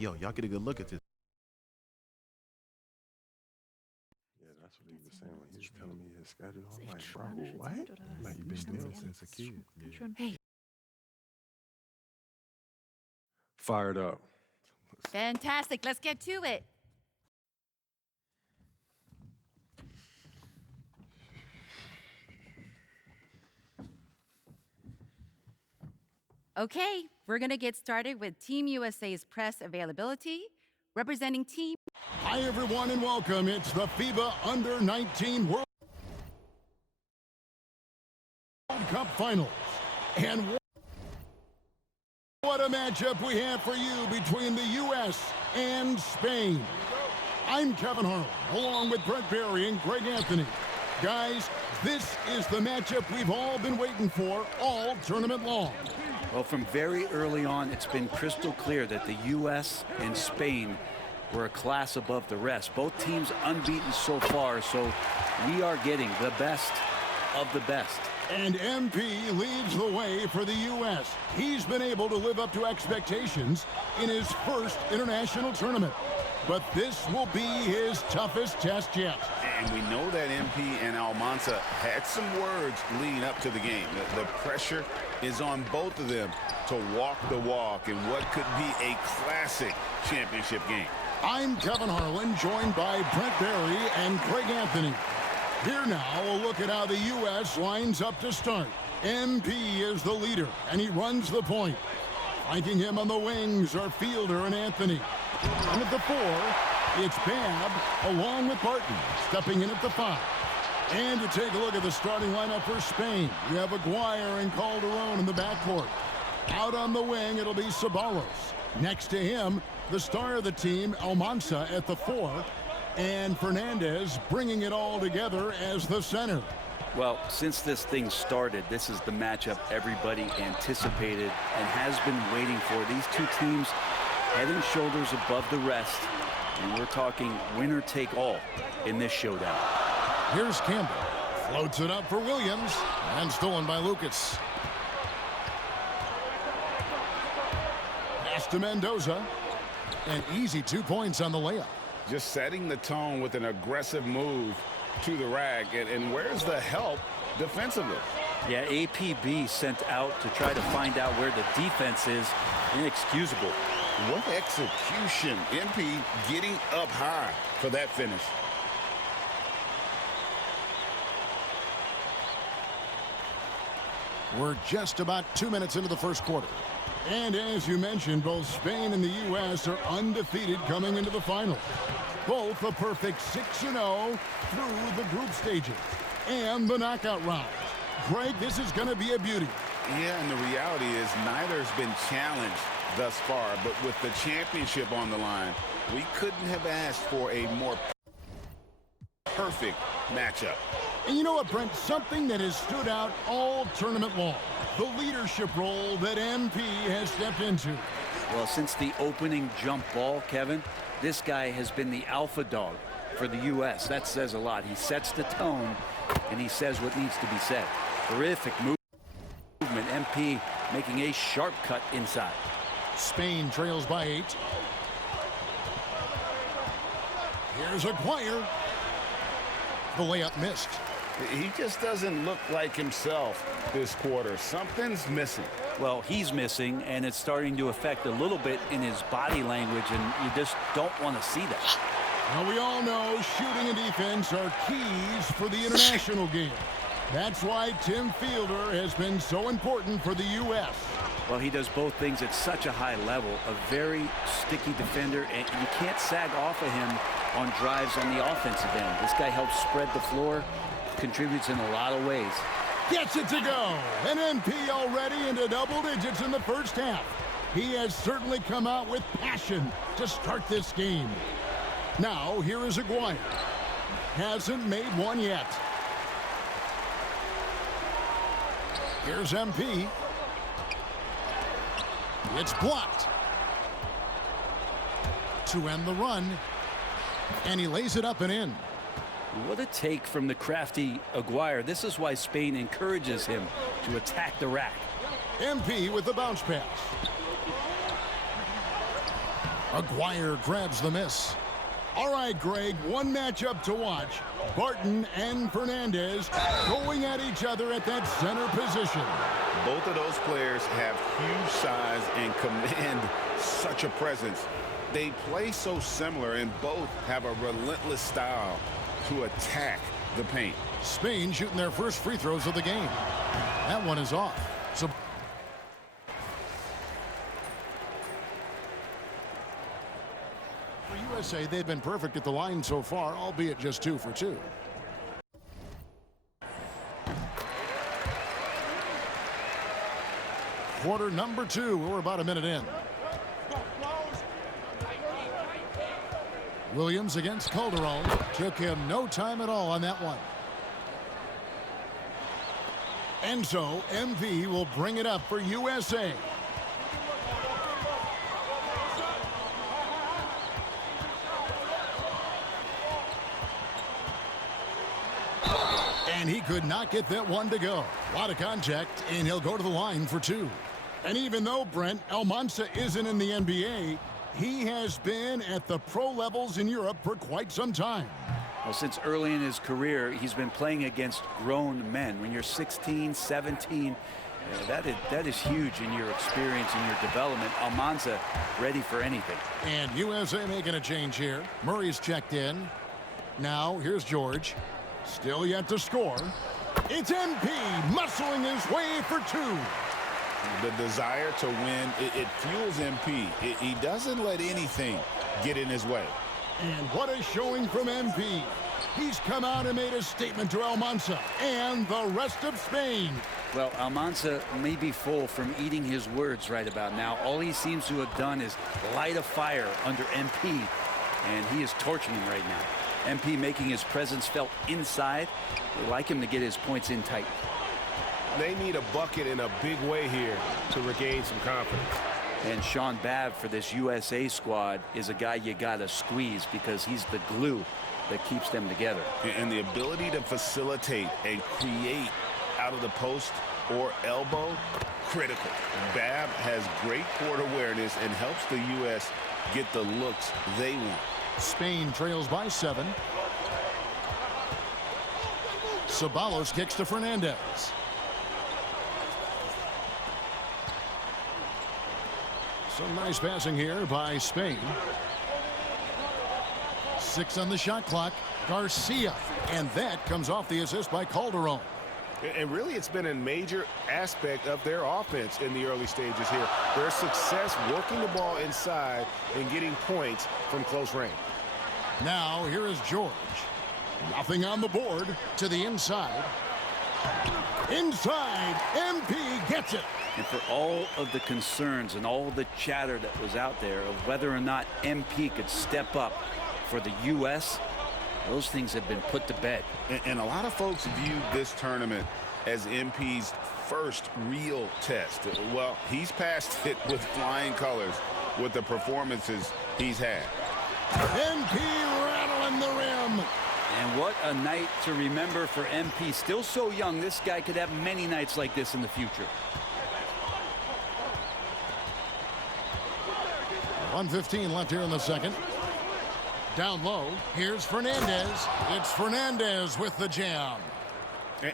yo, y'all get a good look at this. Yeah, that's what he was saying when he was telling me his schedule. I'm like, bro, what? Like, you've been dealing since a kid. Yeah. Hey. Fired up. Fantastic. Let's get to it. Okay, we're going to get started with Team USA's press availability. Representing Team. Hi, everyone, and welcome. It's the FIBA Under-19 World Cup Finals. And what a matchup we have for you between the U.S. and Spain. I'm Kevin Harlan, along with Brett Barry and Greg Anthony. Guys, this is the matchup we've all been waiting for all tournament long. Well, from very early on, it's been crystal clear that the U.S. and Spain were a class above the rest. Both teams unbeaten so far, so we are getting the best of the best. And MP leads the way for the U.S. He's been able to live up to expectations in his first international tournament. But this will be his toughest test yet. And we know that MP and Almanza had some words leading up to the game. The pressure is on both of them to walk the walk in what could be a classic championship game. I'm Kevin Harlan, joined by Brett Barry and Greg Anthony. Here now, a look at how the U.S. lines up to start. MP is the leader, and he runs the point. Flanking him on the wings are Fielder and Anthony. And at the 4, it's Babb along with Barton, stepping in at the 5. And to take a look at the starting lineup for Spain, you have Aguirre and Calderon in the backcourt. Out on the wing, it'll be Ceballos. Next to him, the star of the team, Almanza at the 4, and Fernandez bringing it all together as the center. Well, since this thing started, this is the matchup everybody anticipated and has been waiting for. These two teams head and shoulders above the rest, and we're talking winner take all in this showdown. Here's Campbell. Floats it up for Williams, and stolen by Lucas. Pass to Mendoza. An easy 2 points on the layup. Just setting the tone with an aggressive move to the rack. And where's the help defensively? Yeah, APB sent out to try to find out where the defense is. Inexcusable. What execution. MP getting up high for that finish. We're just about 2 minutes into the first quarter. And as you mentioned, both Spain and the U.S. are undefeated coming into the finals. Both a perfect 6-0 through the group stages and the knockout round. Greg, this is going to be a beauty. Yeah, and the reality is neither has been challenged thus far, but with the championship on the line, we couldn't have asked for a more perfect matchup. And you know what, Brent? Something that has stood out all tournament long. The leadership role that MP has stepped into. Well, since the opening jump ball, Kevin, this guy has been the alpha dog for the U.S. That says a lot. He sets the tone, and he says what needs to be said. Terrific movement. MP making a sharp cut inside. Spain trails by 8. Here's Aguirre. The layup missed. He just doesn't look like himself this quarter. Something's missing. Well, he's missing, and it's starting to affect a little bit in his body language, and you just don't want to see that. Now, we all know shooting and defense are keys for the international game. That's why Tim Fielder has been so important for the U.S. Well, he does both things at such a high level. A very sticky defender, and you can't sag off of him on drives on the offensive end. This guy helps spread the floor, contributes in a lot of ways. Gets it to go. And MP already into double digits in the first half. He has certainly come out with passion to start this game. Now, here is Aguirre. Hasn't made one yet. Here's MP. It's blocked. To end the run. And he lays it up and in. What a take from the crafty Aguirre. This is why Spain encourages him to attack the rack. MP with the bounce pass. Aguirre grabs the miss. All right, Greg, one matchup to watch. Barton and Fernandez going at each other at that center position. Both of those players have huge size and command such a presence. They play so similar, and both have a relentless style to attack the paint. Spain shooting their first free throws of the game. That one is off. So for USA, they've been perfect at the line so far, albeit just 2 for 2. Quarter number 2. We're about a minute in. Williams against Calderon. Took him no time at all on that one. And so MV will bring it up for USA. And he could not get that one to go. A lot of contact, and he'll go to the line for 2. And even though, Brent, Almanza isn't in the NBA, he has been at the pro levels in Europe for quite some time. Well, since early in his career, he's been playing against grown men. When you're 16, 17, that is huge in your experience and your development. Almanza ready for anything. And USA making a change here. Murray's checked in. Now here's George. Still yet to score. It's MP muscling his way for 2. The desire to win, it fuels MP. He doesn't let anything get in his way. And what a showing from MP. He's come out and made a statement to Almanza and the rest of Spain. Well, Almanza may be full from eating his words right about now. All he seems to have done is light a fire under MP, and he is torching him right now. MP making his presence felt inside. They like him to get his points in tight. They need a bucket in a big way here to regain some confidence. And Sean Babb for this USA squad is a guy you got to squeeze because he's the glue that keeps them together. And the ability to facilitate and create out of the post or elbow, critical. Babb has great court awareness and helps the U.S. get the looks they want. Spain trails by 7. Ceballos kicks to Fernandez. Some nice passing here by Spain. 6 on the shot clock. Garcia. And that comes off the assist by Calderon. And really, it's been a major aspect of their offense in the early stages here. Their success working the ball inside and getting points from close range. Now, here is George. Nothing on the board. To the inside. Inside. MP gets it. And for all of the concerns and all the chatter that was out there of whether or not MP could step up for the U.S., those things have been put to bed. And a lot of folks view this tournament as MP's first real test. Well, he's passed it with flying colors with the performances he's had. MP rattling the rim. And what a night to remember for MP. Still so young, this guy could have many nights like this in the future. 1:15 left here in the second. Down low, here's Fernandez. It's Fernandez with the jam.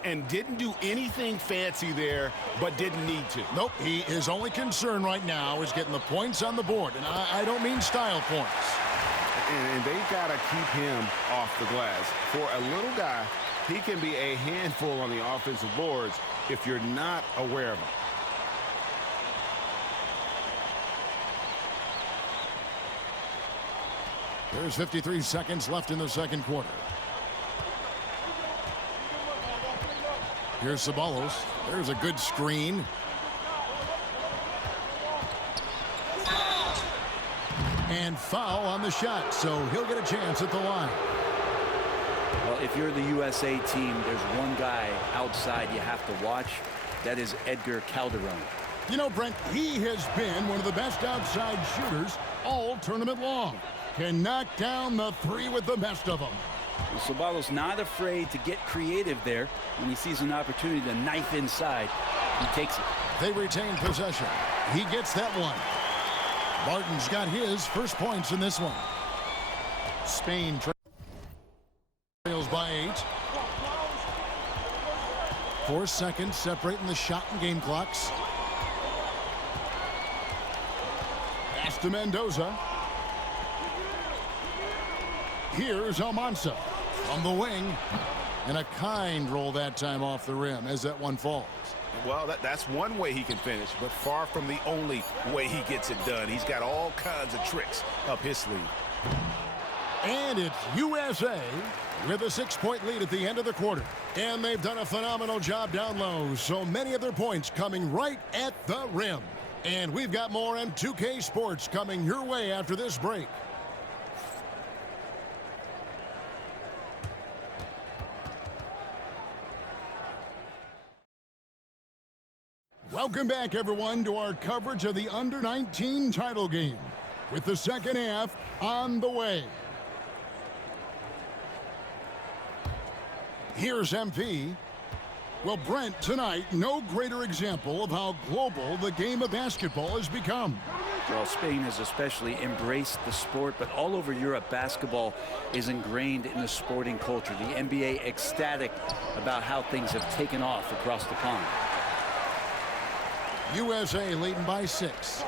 And didn't do anything fancy there, but didn't need to. Nope, his only concern right now is getting the points on the board. And I don't mean style points. And they've got to keep him off the glass. For a little guy, he can be a handful on the offensive boards if you're not aware of him. There's 53 seconds left in the second quarter. Here's Ceballos. There's a good screen. And foul on the shot, so he'll get a chance at the line. Well, if you're the USA team, there's one guy outside you have to watch. That is Edgar Calderon. You know, Brent, he has been one of the best outside shooters all tournament long. Can knock down the three with the best of them. Well, Ceballos not afraid to get creative there when he sees an opportunity to knife inside. He takes it. They retain possession. He gets that one. Martin's got his first points in this one. Spain trails by 8. 4 seconds separating the shot and game clocks. Pass to Mendoza. Here's Almanza from the wing. And a kind roll that time off the rim as that one falls. Well, that's one way he can finish, but far from the only way he gets it done. He's got all kinds of tricks up his sleeve. And it's USA with a 6-point lead at the end of the quarter. And they've done a phenomenal job down low. So many of their points coming right at the rim. And we've got more M2K Sports coming your way after this break. Welcome back, everyone, to our coverage of the Under-19 title game, with the second half on the way. Here's MP. Well, Brent, tonight, no greater example of how global the game of basketball has become. Well, Spain has especially embraced the sport, but all over Europe, basketball is ingrained in the sporting culture. The NBA ecstatic about how things have taken off across the pond. USA leading by 6.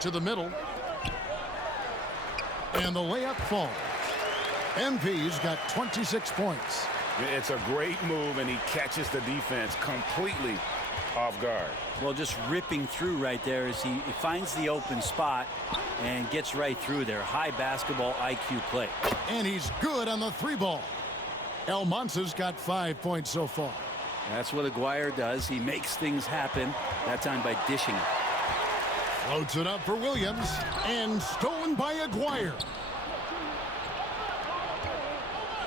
To the middle. And the layup falls. MP's got 26 points. It's a great move, and he catches the defense completely off guard. Well, just ripping through right there as he finds the open spot and gets right through there. High basketball IQ play. And he's good on the 3-ball. Almanza's got 5 points so far. That's what Aguirre does. He makes things happen, that time by dishing it. Floats it up for Williams, and stolen by Aguirre.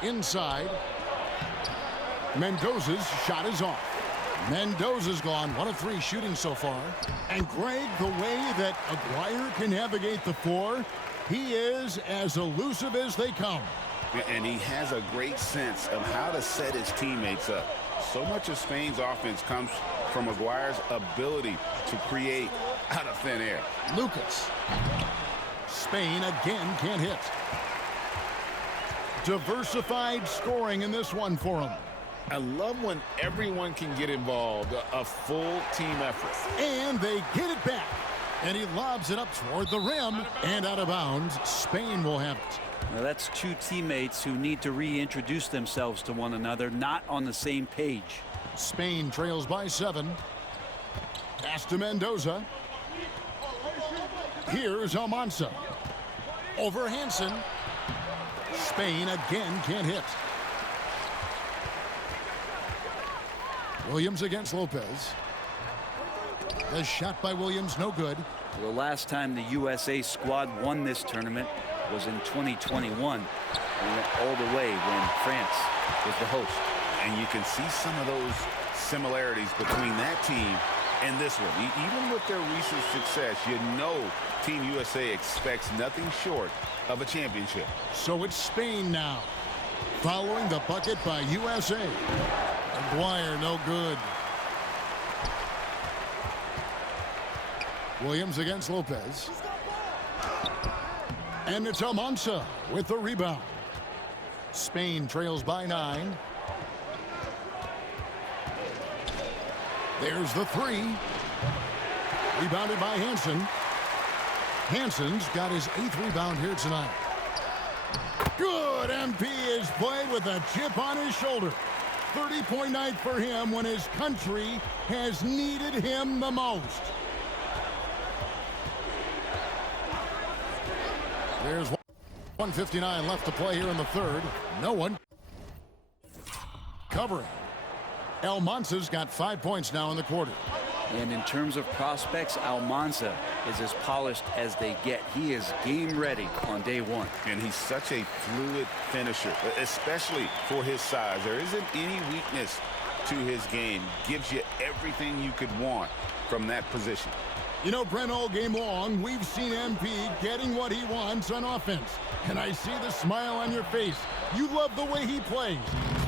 Inside. Mendoza's shot is off. Mendoza's gone 1 of 3 shooting so far. And Greg, the way that Aguirre can navigate the floor, he is as elusive as they come. And he has a great sense of how to set his teammates up. So much of Spain's offense comes from Aguirre's ability to create out of thin air. Lucas. Spain again can't hit. Diversified scoring in this one for him. I love when everyone can get involved, a full team effort. And they get it back. And he lobs it up toward the rim and out of bounds. Spain will have it. Now that's 2 teammates who need to reintroduce themselves to one another, not on the same page. Spain trails by 7. Pass to Mendoza. Here's Almanza. Over Hansen. Spain again can't hit. Williams against Lopez. The shot by Williams, no good. The last time the USA squad won this tournament was in 2021. We went all the way when France was the host. And you can see some of those similarities between that team and this one. Even with their recent success, you know Team USA expects nothing short of a championship. So it's Spain now, following the bucket by USA. Aguirre, no good. Williams against Lopez. And it's Almanza with the rebound. Spain trails by 9. There's the 3. Rebounded by Hansen. Hansen's got his 8th rebound here tonight. Good. MP is played with a chip on his shoulder. 30-point night for him when his country has needed him the most. There's 1:59 left to play here in the third. No one covering. Almanza's got 5 points now in the quarter. And in terms of prospects, Almanza is as polished as they get. He is game ready on day 1. And he's such a fluid finisher, especially for his size. There isn't any weakness to his game. Gives you everything you could want from that position. You know, Brent, all game long, we've seen MP getting what he wants on offense. And I see the smile on your face. You love the way he plays.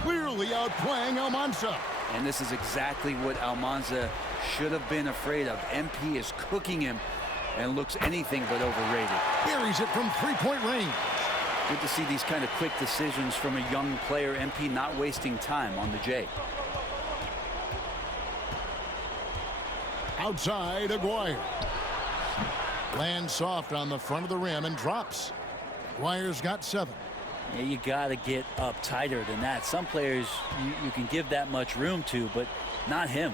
Clearly outplaying Almanza. And this is exactly what Almanza should have been afraid of. MP is cooking him and looks anything but overrated. Buries it from three-point range. Good to see these kind of quick decisions from a young player. MP not wasting time on the J. Outside, Aguirre. Lands soft on the front of the rim and drops. Aguirre's got 7. Yeah, you got to get up tighter than that. Some players you can give that much room to, but not him.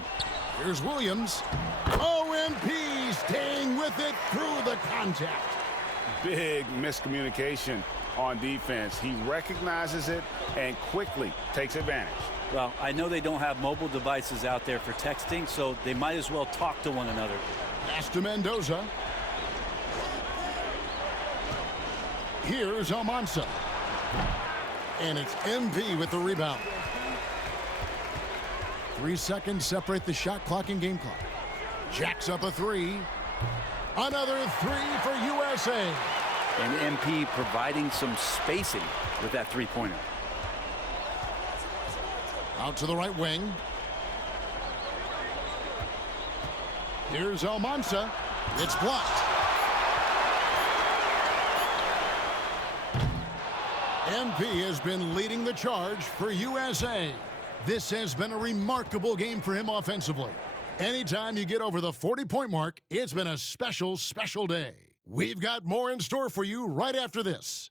Here's Williams. OMP staying with it through the contact. Big miscommunication on defense. He recognizes it and quickly takes advantage. Well, I know they don't have mobile devices out there for texting, so they might as well talk to one another. Pass to Mendoza. Here's Almanza. And it's MP with the rebound. 3 seconds separate the shot clock and game clock. Jacks up a 3. Another 3 for USA. And MP providing some spacing with that three-pointer. Out to the right wing. Here's Almanza. It's blocked. MP has been leading the charge for USA. This has been a remarkable game for him offensively. Anytime you get over the 40-point mark, it's been a special, special day. We've got more in store for you right after this.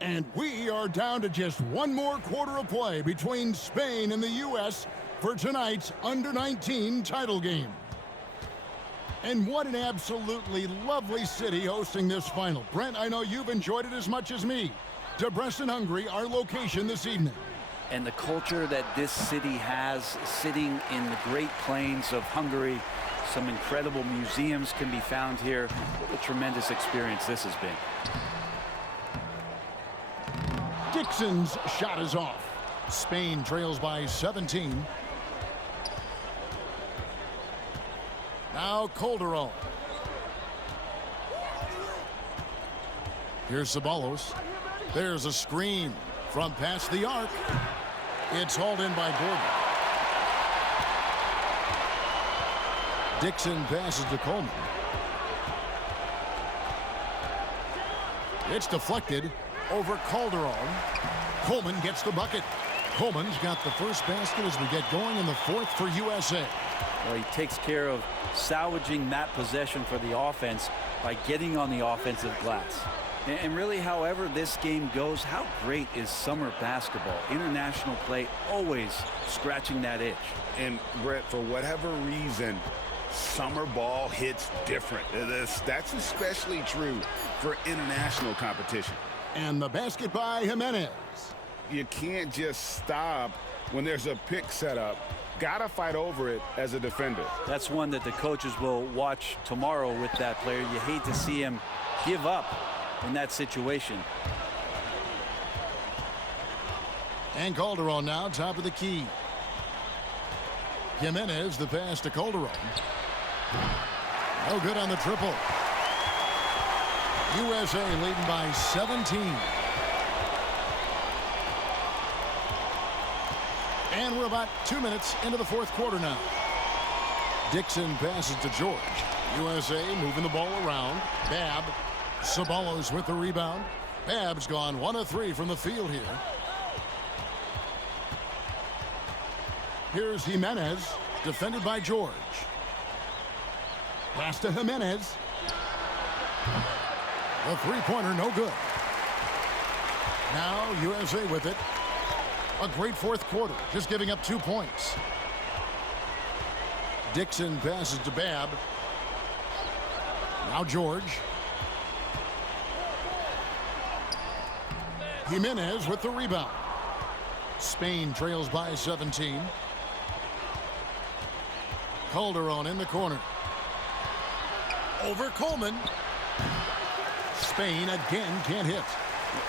And we are down to just one more quarter of play between Spain and the U.S. for tonight's Under-19 title game. And what an absolutely lovely city hosting this final. Brent, I know you've enjoyed it as much as me. Debrecen, Hungary, our location this evening. And the culture that this city has, sitting in the Great Plains of Hungary. Some incredible museums can be found here. What a tremendous experience this has been. Dixon's shot is off. Spain trails by 17. Now Calderon. Here's Ceballos. There's a screen from past the arc. It's hauled in by Gordon. Dixon passes to Coleman. It's deflected over Calderon. Coleman gets the bucket. Coleman's got the first basket as we get going in the fourth for USA. Well, he takes care of salvaging that possession for the offense by getting on the offensive glass. And really, however this game goes, how great is summer basketball? International play always scratching that itch. And Brett, for whatever reason, summer ball hits different. That's especially true for international competition. And the basket by Jimenez. You can't just stop when there's a pick set up. Gotta fight over it as a defender. That's one that the coaches will watch tomorrow with that player. You hate to see him give up in that situation. And Calderon now top of the key. Jimenez, the pass to Calderon. No good on the triple. USA leading by 17. And we're about 2 minutes into the fourth quarter now. Dixon passes to George. USA moving the ball around. Babb. Ceballos with the rebound. Babb's gone 1 of 3 from the field here. Here's Jimenez, defended by George. Pass to Jimenez. The three-pointer, no good. Now USA with it. A great fourth quarter, just giving up 2 points. Dixon passes to Babb. Now George. Jimenez with the rebound. Spain trails by 17. Calderon in the corner. Over Coleman. Spain again can't hit.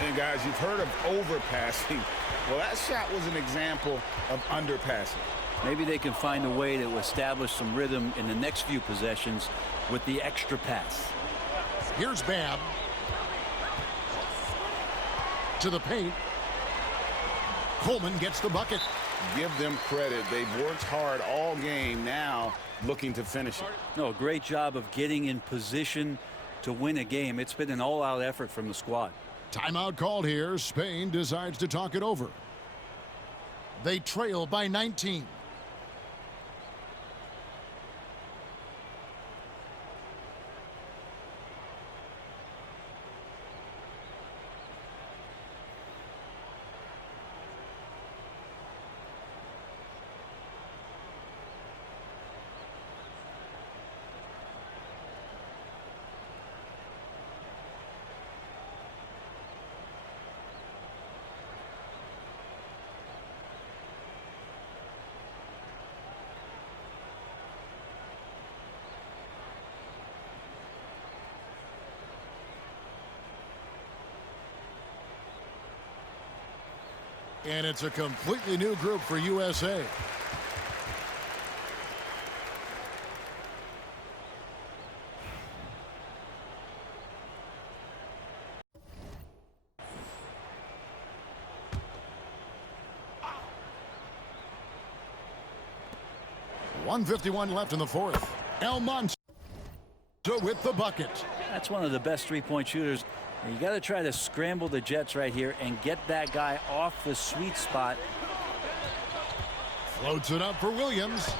And guys, you've heard of overpassing. Well, that shot was an example of underpassing. Maybe they can find a way to establish some rhythm in the next few possessions with the extra pass. Here's Babb. To the paint. Coleman gets the bucket. Give them credit. They've worked hard all game, now looking to finish it. No, great job of getting in position to win a game. It's been an all-out effort from the squad. Timeout called here. Spain decides to talk it over. They trail by 19. And it's a completely new group for USA. .151 left in the fourth. Almanza with the bucket. That's one of the best three-point shooters. You got to try to scramble the Jets right here and get that guy off the sweet spot. Floats it up for Williams.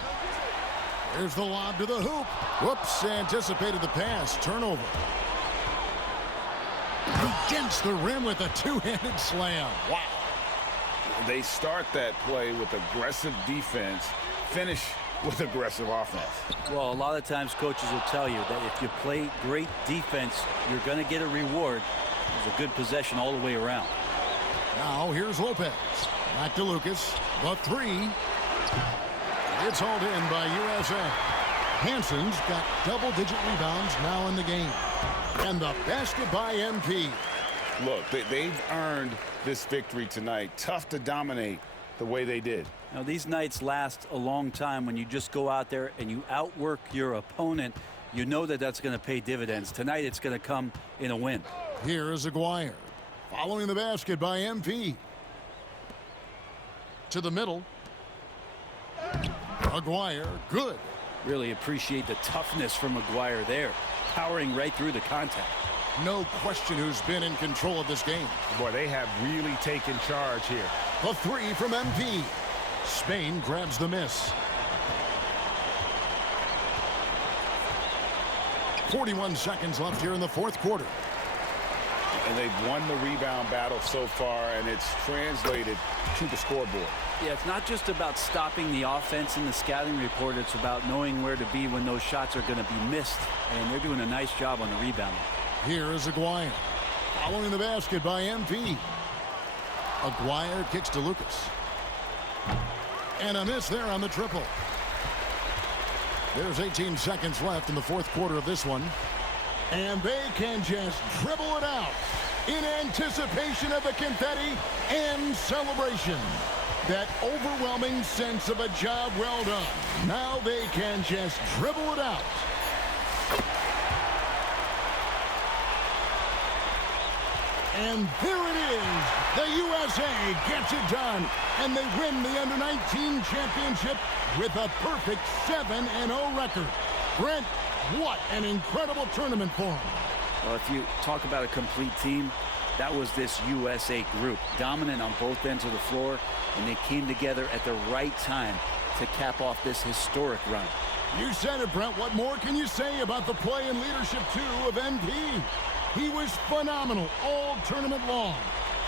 There's the lob to the hoop. Whoops, anticipated the pass. Turnover. Against the rim with a two-handed slam. Wow. They start that play with aggressive defense, finish with aggressive offense. Well, a lot of times coaches will tell you that if you play great defense, you're going to get a reward. It was a good possession all the way around. Now here's Lopez. Back to Lucas. The three. It's hauled in by USA. Hanson's got double-digit rebounds now in the game. And the basket by MP. Look, they've earned this victory tonight. Tough to dominate the way they did. Now, these nights last a long time when you just go out there and you outwork your opponent. You know that that's going to pay dividends. Tonight it's going to come in a win. Here is Aguirre. Following the basket by MP. To the middle. Aguirre, good. Really appreciate the toughness from Aguirre there. Powering right through the contact. No question who's been in control of this game. Boy, they have really taken charge here. The three from MP. Spain grabs the miss. 41 seconds left here in the fourth quarter. And they've won the rebound battle so far, and it's translated to the scoreboard. Yeah, it's not just about stopping the offense in the scouting report. It's about knowing where to be when those shots are going to be missed. And they're doing a nice job on the rebound. Here is Aguirre. Following the basket by MP. Aguirre kicks to Lucas. And a miss there on the triple. There's 18 seconds left in the fourth quarter of this one. And they can just dribble it out in anticipation of the confetti and celebration. That overwhelming sense of a job well done. Now they can just dribble it out. And there it is. The USA gets it done. And they win the Under-19 championship with a perfect 7-0 record. Brent, what an incredible tournament for them. Well, if you talk about a complete team, that was this USA group. Dominant on both ends of the floor. And they came together at the right time to cap off this historic run. You said it, Brent. What more can you say about the play and leadership, too, of MP? He was phenomenal all tournament long,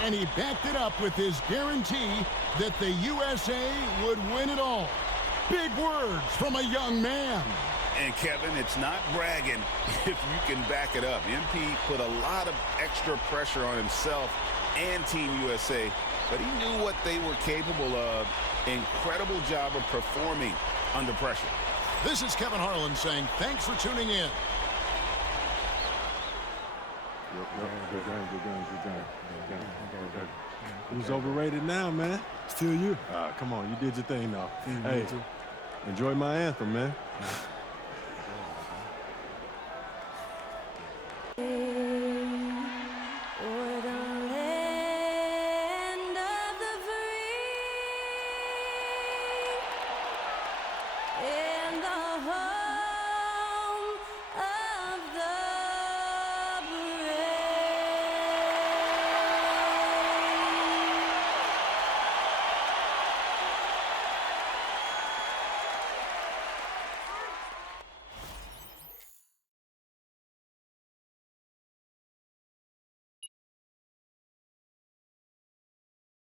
and he backed it up with his guarantee that the USA would win it all. Big words from a young man. And, Kevin, it's not bragging if you can back it up. MP put a lot of extra pressure on himself and Team USA, but he knew what they were capable of. Incredible job of performing under pressure. This is Kevin Harlan saying thanks for tuning in. Good game. Who's overrated now, man? Still you. Come on, you did your thing now. Hey, enjoy my anthem, man.